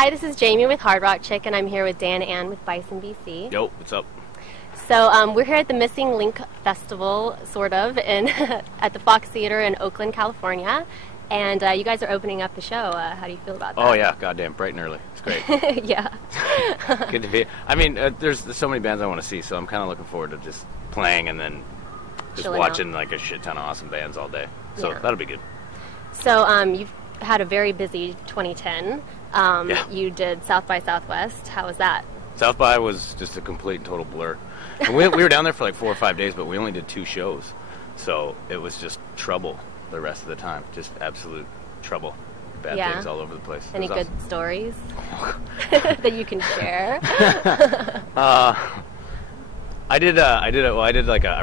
Hi, this is Jamie with HardRockChick, and I'm here with Dan And of Bison, BC. Yo, what's up? So we're here at the Missing Link Festival, sort of, at the Fox Theater in Oakland, California. And you guys are opening up the show. How do you feel about that? Oh, yeah, goddamn, bright and early. It's great. Yeah. Good to be here. I mean, there's so many bands I want to see, so I'm kind of looking forward to just playing and then just Chilling watching out. like a shit ton of awesome bands all day. So Yeah. that'll be good. So you've had a very busy 2010. Yeah. You did South by Southwest. How was that? South by was just a complete and total blur. And we were down there for like 4 or 5 days, but we only did 2 shows. So it was just trouble the rest of the time. Just absolute trouble. Bad Yeah. things all over the place. It Any was good awesome. stories that you can share? I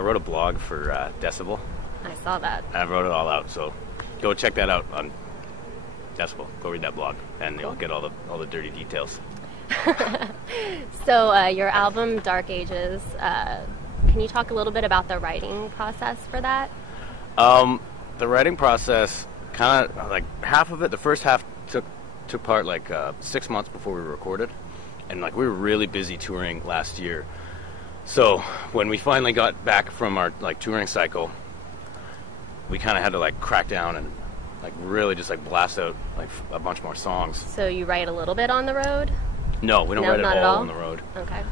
wrote a blog for Decibel. I saw that. I wrote it all out, so go check that out on Decibel. Go read that blog, and you'll get all the dirty details. So your album, Dark Ages, can you talk a little bit about the writing process for that? The writing process, kind of like half of it, the first half took part like 6 months before we recorded, and like we were really busy touring last year. So when we finally got back from our like touring cycle, we kind of had to like crack down and like really just like blast out like a bunch more songs. So you write a little bit on the road? No, we don't No, write it not at all all? on the road. Okay.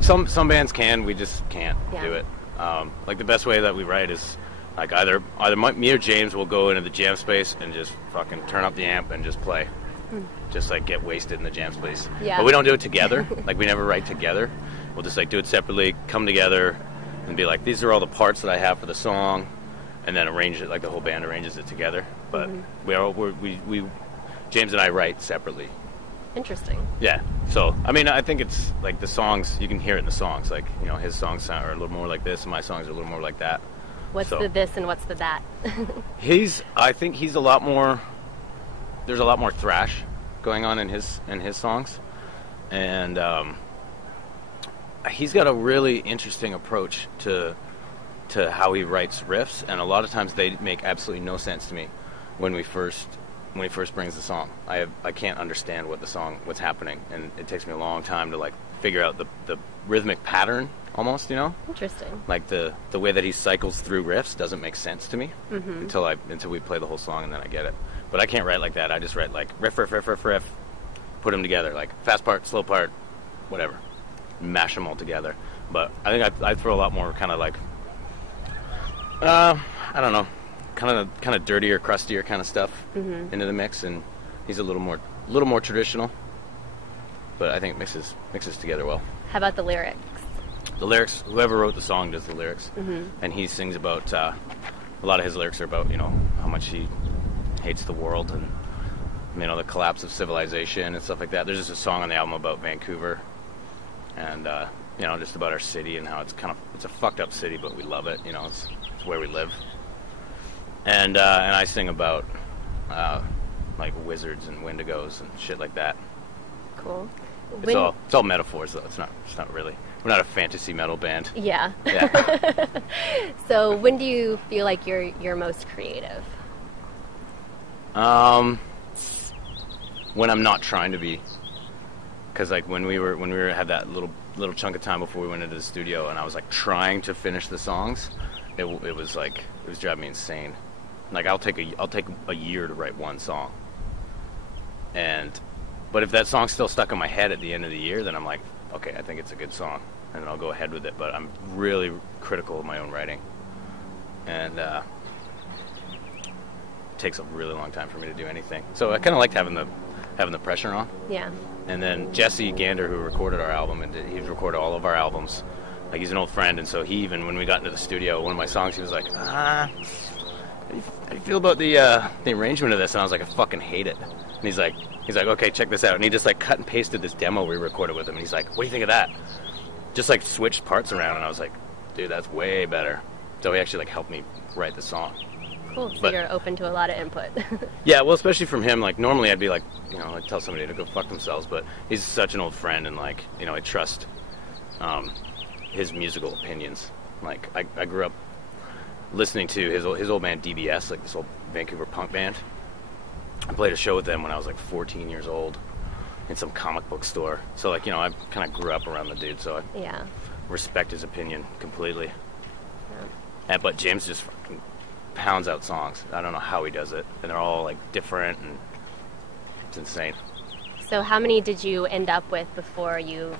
Some bands can, we just can't Yeah. do it. Like the best way that we write is like either me or James will go into the jam space and just fucking turn up the amp and just play. Just like get wasted in the jam space. Yeah. But we don't do it together. Like we never write together. We'll just like do it separately, come together and be like, these are all the parts that I have for the song, and then arrange it like the whole band arranges it together. But we James and I write separately. Interesting. Yeah. So, I mean, I think it's like the songs, you can hear it in the songs. Like, you know, his songs are a little more like this, and my songs are a little more like that. What's So- the this and what's the that? I think he's a lot more, there's a lot more thrash going on in his songs. And he's got a really interesting approach to how he writes riffs, and a lot of times they make absolutely no sense to me when he first brings the song. I can't understand what's happening, and it takes me a long time to like figure out the rhythmic pattern almost, you know? Interesting. Like the way that he cycles through riffs doesn't make sense to me until we play the whole song, and then I get it. But I can't write like that. I just write like riff, put them together, like fast part, slow part, whatever. Mash them all together. But I think I throw a lot more kind of like, I don't know, kind of dirtier, crustier kind of stuff into the mix, and he's a little more traditional. But I think it mixes together well. How about the lyrics? The lyrics, whoever wrote the song does the lyrics, and he sings about a lot of his lyrics are about, you know, how much he hates the world and, you know, the collapse of civilization and stuff like that. There's just a song on the album about Vancouver, and you know, just about our city and how it's a fucked up city, but we love it. You know, it's where we live. And I sing about like wizards and wendigos and shit like that. Cool. It's all metaphors though. It's not really. We're not a fantasy metal band. Yeah. Yeah. So when do you feel like you're most creative? When I'm not trying to be, because like when we had that little chunk of time before we went into the studio, and I was like trying to finish the songs, it was driving me insane. Like I'll take a year to write one song, but if that song's still stuck in my head at the end of the year, then I'm like, okay, I think it's a good song, and then I'll go ahead with it. But I'm really critical of my own writing, and it takes a really long time for me to do anything. So I kind of liked having the pressure on. Yeah. And then Jesse Gander, who recorded our album, and he's recorded all of our albums, like he's an old friend, and so he even, when we got into the studio, one of my songs, he was like, how do you feel about the arrangement of this? And I was like, I fucking hate it. And he's like, okay, check this out. And he just like cut and pasted this demo we recorded with him, and he's like, what do you think of that? Just like switched parts around, and I was like, dude, that's way better. So he actually like helped me write the song. Cool. So you're open to a lot of input. Yeah, well, especially from him. Like normally I'd be like, you know, I'd tell somebody to go fuck themselves, but he's such an old friend, and like, you know, I trust his musical opinions. Like I grew up listening to his old band DBS, like this old Vancouver punk band. I played a show with them when I was like 14 years old in some comic book store. So like, you know, I kind of grew up around the dude, so I Yeah. respect his opinion completely. But James just fucking pounds out songs. I don't know how he does it, and they're all like different, and it's insane. So how many did you end up with before you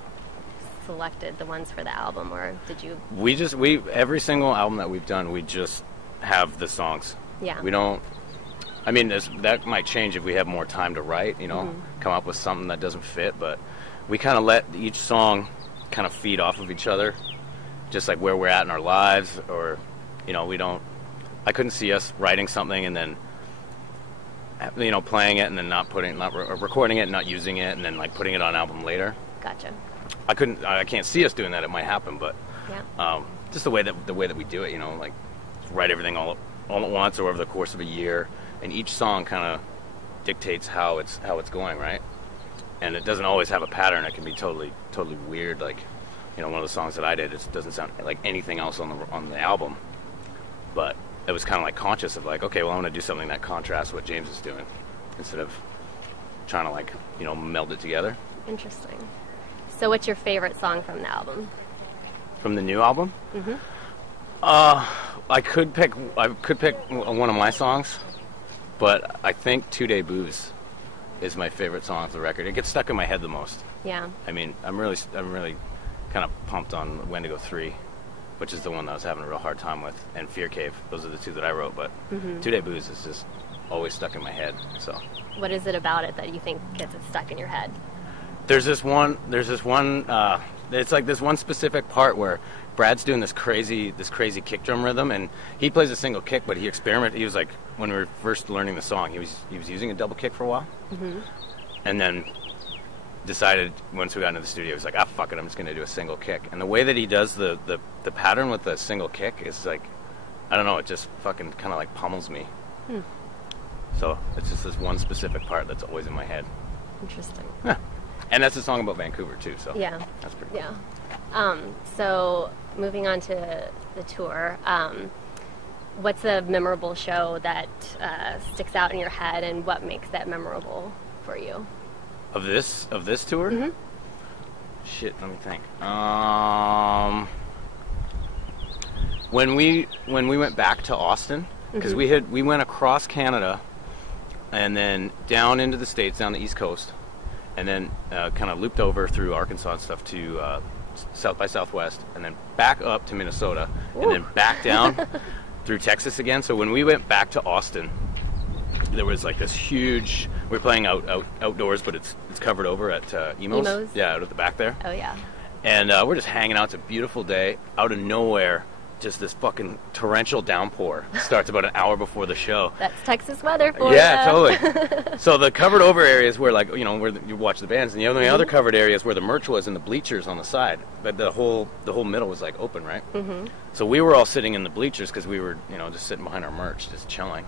selected the ones for the album, or did you? We every single album that we've done, we just have the songs. Yeah. We don't. I mean, that might change if we have more time to write. You know, come up with something that doesn't fit, but we kind of let each song kind of feed off of each other, just like where we're at in our lives, or you know, we don't. I couldn't see us writing something and then, you know, playing it and then not recording it and not using it and then like putting it on album later. Gotcha. I can't see us doing that. It might happen, but Yeah. just the way that we do it, you know, like write everything all at once or over the course of a year, and each song kind of dictates how it's going, right? And it doesn't always have a pattern. It can be totally weird. Like, you know, one of the songs that I did, it doesn't sound like anything else on the album, but it was kind of like conscious of like, okay, well, I'm going to do something that contrasts what James is doing instead of trying to like, you know, meld it together. Interesting. So what's your favorite song from the album? From the new album? Mm-hmm. I could pick one of my songs, but I think 2 Day Booze is my favorite song off the record. It gets stuck in my head the most. Yeah. I mean, I'm really kind of pumped on Wendigo 3, which is the one that I was having a real hard time with, and Fear Cave. Those are the two that I wrote, but 2 Day Booze is just always stuck in my head. So What is it about it that you think gets it stuck in your head? there's this one it's like this one specific part where Brad's doing this crazy kick drum rhythm, and he plays a single kick, but he was like, when we were first learning the song, he was using a double kick for a while, and then decided once we got into the studio, he was like, fuck it, I'm just going to do a single kick. And the way that he does the pattern with the single kick is like, I don't know, it just fucking kind of like pummels me. So it's just this one specific part that's always in my head. Interesting. Yeah. And that's a song about Vancouver too, so Yeah. that's pretty cool. Yeah. So moving on to the tour, what's a memorable show that sticks out in your head, and what makes that memorable for you? Of this tour? Mm-hmm. Shit, let me think. When we went back to Austin, because we went across Canada and then down into the States, down the East Coast, and then kind of looped over through Arkansas and stuff to South by Southwest, and then back up to Minnesota, and then back down through Texas again. So when we went back to Austin, there was like this huge. We're playing outdoors, but it's covered over at Emo's. Emo's? Yeah, out at the back there. Oh, yeah. And we're just hanging out. It's a beautiful day. Out of nowhere, just this fucking torrential downpour starts about an hour before the show. That's Texas weather for Yeah, you. totally. So the covered over areas where, like, you know, where you watch the bands, and the other covered areas where the merch was, and the bleachers on the side. But the whole middle was like open, right? Mm-hmm. So we were all sitting in the bleachers because we were, you know, just sitting behind our merch, just chilling.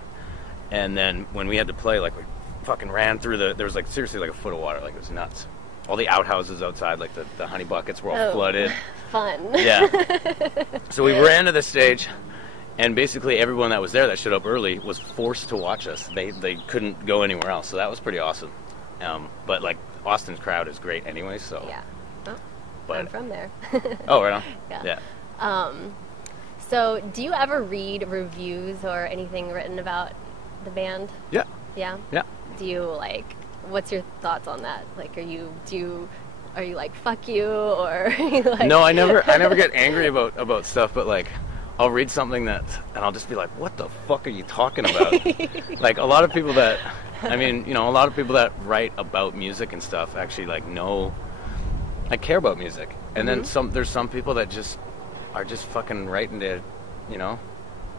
And then when we had to play, like, we fucking ran through there was like seriously like a foot of water, like it was nuts. All the outhouses outside, like the honey buckets were all flooded. Fun. Yeah. So we ran to the stage, and basically everyone that was there that showed up early was forced to watch us. They couldn't go anywhere else, so that was pretty awesome. But like Austin's crowd is great anyway, so. Yeah. Oh, But, I'm from there. oh, right on. Yeah. So do you ever read reviews or anything written about the band? Yeah. Yeah? Yeah. Do you, like, what's your thoughts on that? Like, are you like, fuck you, or are you like... No, I never get angry about stuff, but like, I'll read something and I'll just be like, what the fuck are you talking about? Like, a lot of people that write about music and stuff actually, like, I care about music. And then there's some people that just are just fucking writing to, you know,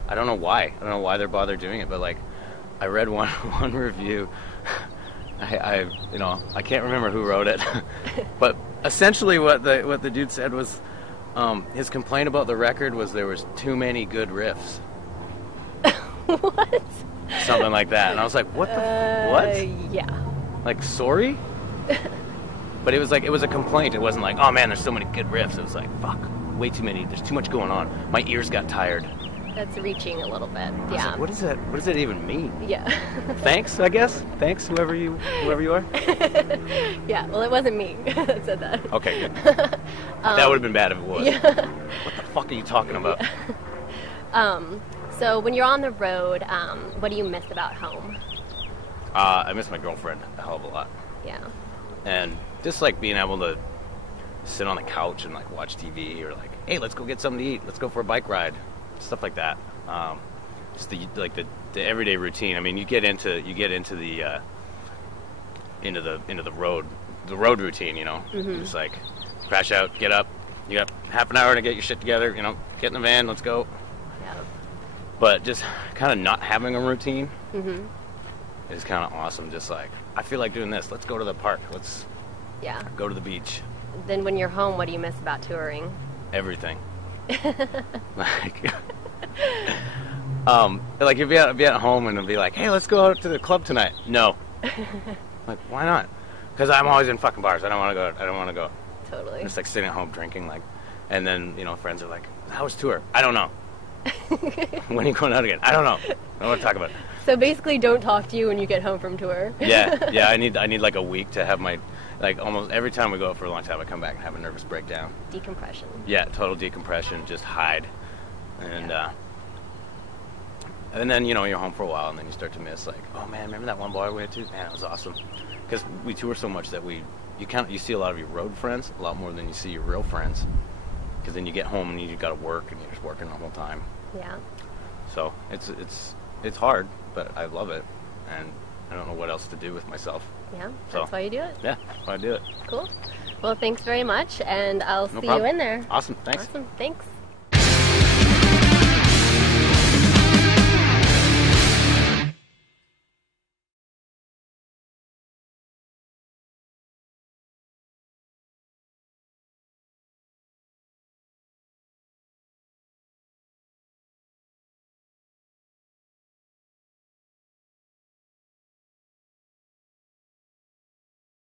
I don't know why they're bothered doing it, but like, I read one review. I can't remember who wrote it, but essentially what the dude said was, his complaint about the record was there was too many good riffs. What? Something like that, and I was like, what? Yeah. Like, sorry? But it was a complaint. It wasn't like, oh man, there's so many good riffs. It was like, fuck, way too many. There's too much going on. My ears got tired. That's reaching a little bit. I was Yeah. like, what does it even mean? Yeah. Thanks, I guess. Thanks, whoever you are. Yeah. Well, it wasn't me that said that. Okay, good. That would have been bad if it was. Yeah. What the fuck are you talking about? So when you're on the road, what do you miss about home? I miss my girlfriend a hell of a lot. Yeah. And just like being able to sit on the couch and like watch TV, or like, hey, let's go get something to eat. Let's go for a bike ride, stuff like that. Just the everyday routine. I mean, you get into the road routine. You know, It's like crash out, get up. You got half an hour to get your shit together. You know, get in the van, let's go. Yeah. But just kind of not having a routine is kind of awesome. Just like, I feel like doing this. Let's go to the park. Let's go to the beach. Then when you're home, what do you miss about touring? Everything. Like, like if you'd be at home and it'd be like, hey, let's go out to the club tonight. No. Like, why not? Because I'm always in fucking bars. I don't want to go. Totally. Just like sitting at home drinking, like, and then friends are like, how was tour? I don't know. When are you going out again? I don't know. I don't want to talk about it. So basically, don't talk to you when you get home from tour. Yeah. I need like a week to have my, like, almost every time we go out for a long time, I come back and have a nervous breakdown. Decompression. Yeah, total decompression. Just hide, and then you're home for a while, and then you start to miss, like, oh man, remember that one bar we went to? Man, it was awesome. Because we tour so much that you see a lot of your road friends a lot more than you see your real friends. Because then you get home and you got to work, and you're just working the whole time. Yeah. So it's hard, but I love it, and I don't know what else to do with myself. Yeah, that's why you do it. Yeah, that's why I do it. Cool. Well, thanks very much, and I'll see you in there. Awesome, thanks. Awesome, thanks.